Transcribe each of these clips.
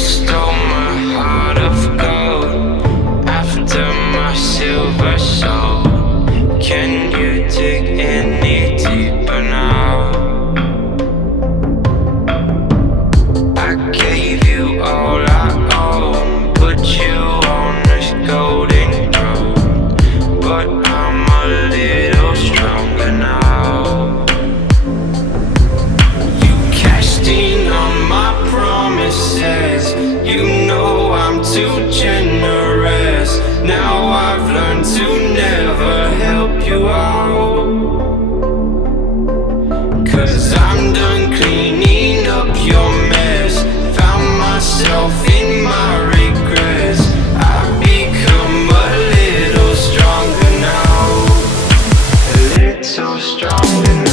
stole my heart of gold after my silver soul. Can you dig any deeper now? I gave you all I own, put you on this golden throne, but I'm a little stronger now. You cashed in on my promises, you know I'm too generous. Now I've learned to never help you out, 'cause I'm done cleaning up your mess. Found myself in my regrets. I've become a little stronger now, a little stronger now.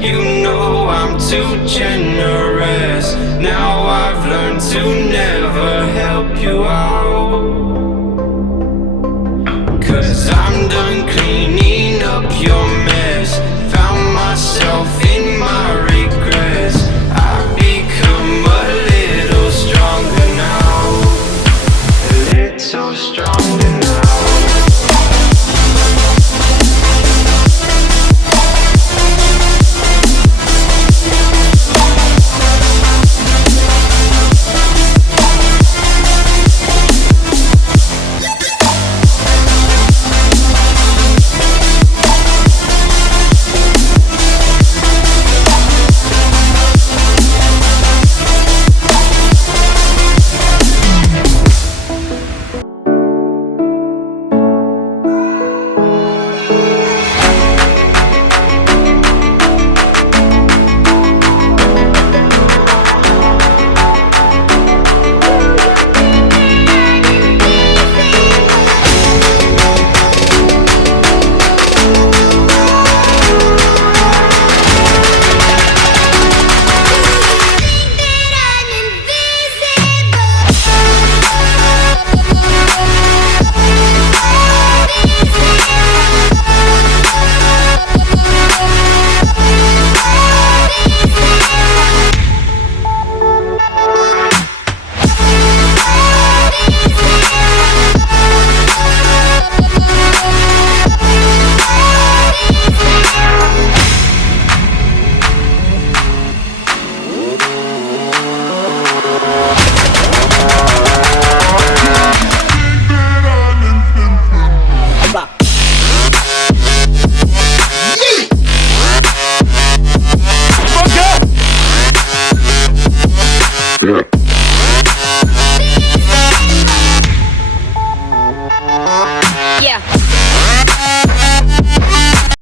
You know I'm too generous. Now I've learned to never help you out.